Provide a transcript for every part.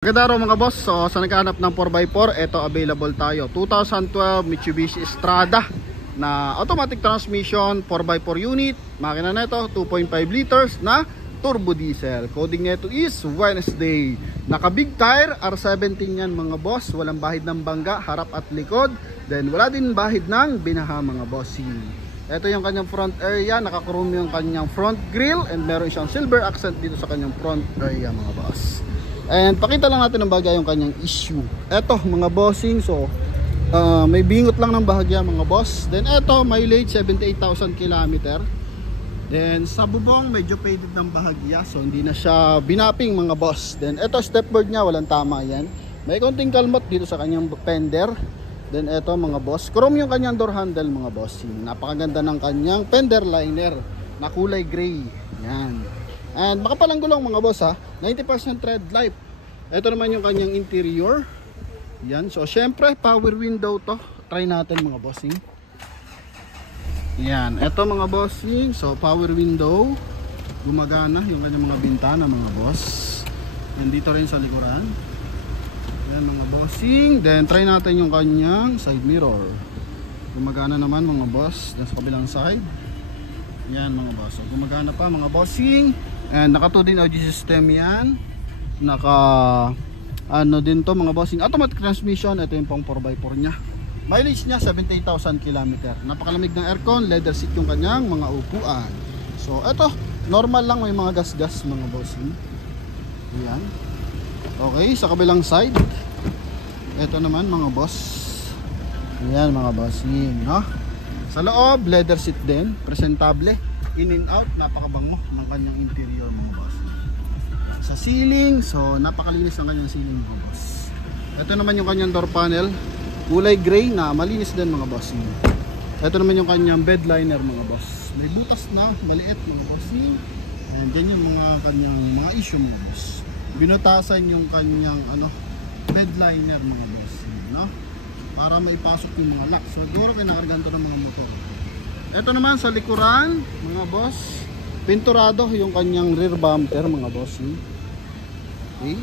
Magandang araw mga boss. So sa naghahanap ng 4x4, ito available tayo. 2012 Mitsubishi Strada na automatic transmission, 4x4 unit. Makina na ito, 2.5 liters na turbo diesel. Coding nito is Wednesday. Naka big tire, R17 yan mga boss. Walang bahid ng bangga, harap at likod. Then wala din bahid ng binaha mga bossing. Ito yung kanyang front area, naka-chrome yung kanyang front grille and meron siyang silver accent dito sa kanyang front area mga boss. And pakita lang natin ng bagay yung kanyang issue. Eto mga bossing, so may bingot lang ng bahagya mga boss. Then eto, mileage 78,000 km. Then sa bubong medyo faded ng bahagya, so hindi na siya binapping mga boss. Then eto, stepboard niya walang tama yan. May konting kalmot dito sa kanyang fender. Then eto mga boss, chrome yung kanyang door handle mga bossing. Napakaganda ng kanyang fender liner na kulay gray. Yan. And makapalang gulong mga boss ha, 90% tread life. Ito naman yung kanyang interior. Yan, so syempre power window to. Try natin mga bossing. Yan, ito mga bossing, so power window. Gumagana yung kanyang mga bintana mga boss. Nandito rin sa likuran. Yan mga bossing. Then try natin yung kanyang side mirror. Gumagana naman mga boss. Then sa kabilang side. Yan mga boss, so gumagana pa mga bossing. And naka 2 din audio system yan. Naka ano din to mga bossing, automatic transmission. Ito yung pang 4x4 nya. Mileage nya 78,000 km. Napakalamig ng aircon, leather seat yung kanyang mga upuan. So ito, normal lang, may mga gas-gas mga bossing. Ayan. Okay, sa kabilang side. Ito naman mga boss. Ayan mga bossing, no? Sa loob, leather seat din, presentable. In and out, napakabango ng kanyang interior mga boss. Sa ceiling, so napakalinis ng kanyang ceiling mga boss. Ito naman yung kanyang door panel, kulay gray na malinis din mga boss. Ito naman yung kanyang bed liner mga boss. May butas na maliit mga boss. And then yung mga kanyang mga issue mga boss. Binutasan yung kanyang bed liner mga boss, no? Para maipasok yung mga lock. So siguro kayo nakargan to ng mga motor. Ito naman sa likuran mga boss, pinturado yung kanyang rear bumper mga boss. Okay.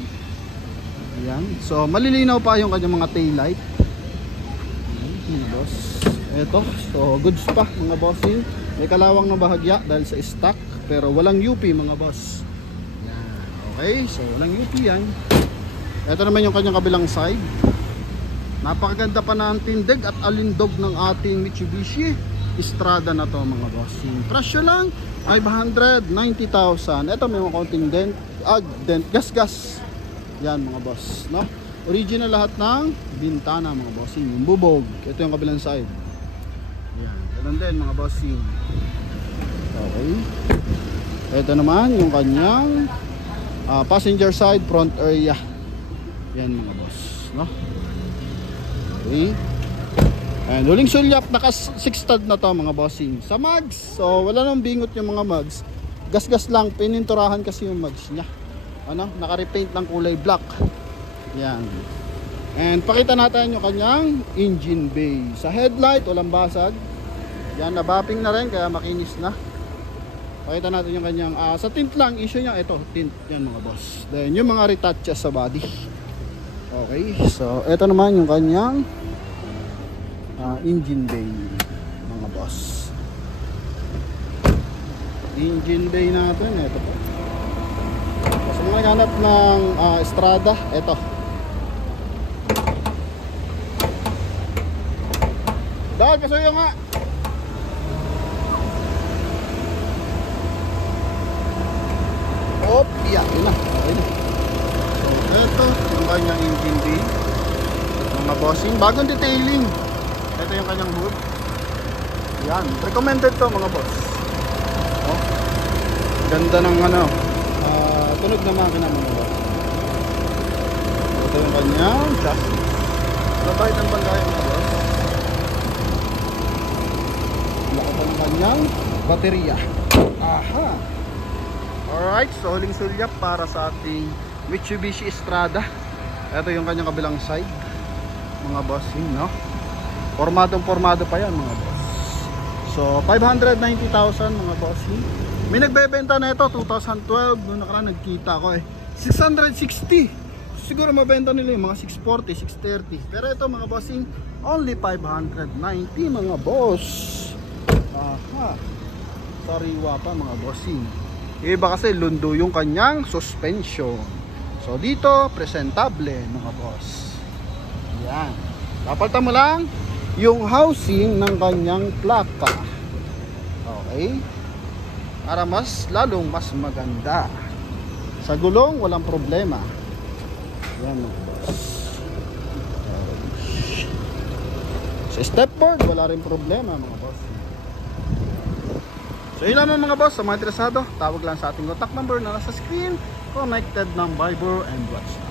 Ayan. So malilinaw pa yung kanyang mga tail light. Okay, mga boss. Ito, so goods pa mga bossing. May kalawang na bahagya dahil sa stock, pero walang UP mga boss. Ayan. Okay, so walang UP yan. Ito naman yung kanyang kabilang side. Napakaganda pa ng tindig at alindog ng ating Mitsubishi Strada na to mga bossing. Presyo lang 590,000. Ito may mga konting dent, gas-gas. Yan mga boss, no? Original lahat ng bintana mga bossing. Yung bubog, ito yung kabilang side. Yan, ganun din mga bossing. Okay. Ito naman yung kanyang passenger side front area. Yan mga boss, no? Okay. And huling sulyap, naka 6 stud na to mga bossing. Sa mags, so wala nang bingot yung mga mags. Gas-gas lang, pininturahan kasi yung mags nya. Naka-repaint ng kulay black. Yan. And pakita natin yung kanyang engine bay. Sa headlight, walang basag. Yan, nabapping na rin, kaya makinis na. Pakita natin yung kanyang, sa tint lang, issue nya, ito, tint yan mga boss. Then yung mga retouches sa body. Okay, so ito naman yung kanyang engine bay mga boss. Engine bay natin, ito po. So mga naghanap ng Strada, ito. Dahil kasuyo nga. Op, yeah, yun na. Okay na. So ito yung kanyang engine bay mga bossing, bagong detailing. Ito yung kanyang hood. Yan, recommended to mga boss. Oh, ganda ng tunog na makina mga boss. Ito yung kanyang chassis. Labay ng bangay mga boss. Laki pa ng kanyang baterya. Aha. Alright, so huling sulyap para sa ating Mitsubishi Strada. Ito yung kanyang kabilang side mga bossing, no? Pormadong-pormado pa yan mga boss. So 590,000 mga bossing. May nagbebenta na ito 2012, noong nakaraan nagkita ko 660. siguro mabenta nila yung mga 640, 630. Pero ito mga bossing, only 590 mga boss. Aha. Sariwa pa mga bossing. Iba kasi lundo yung kanyang suspension. So dito, presentable mga boss. Yan. Papalitan mo lang yung housing ng kanyang plaka. Okay? Para mas lalong mas maganda. Sa gulong, walang problema. Yan mga boss. Sa stepboard, wala rin problema mga boss. So yun lang mga boss, sa mga interesado, tawag lang sa ating contact number na nasa screen, connected ng Viber and WhatsApp.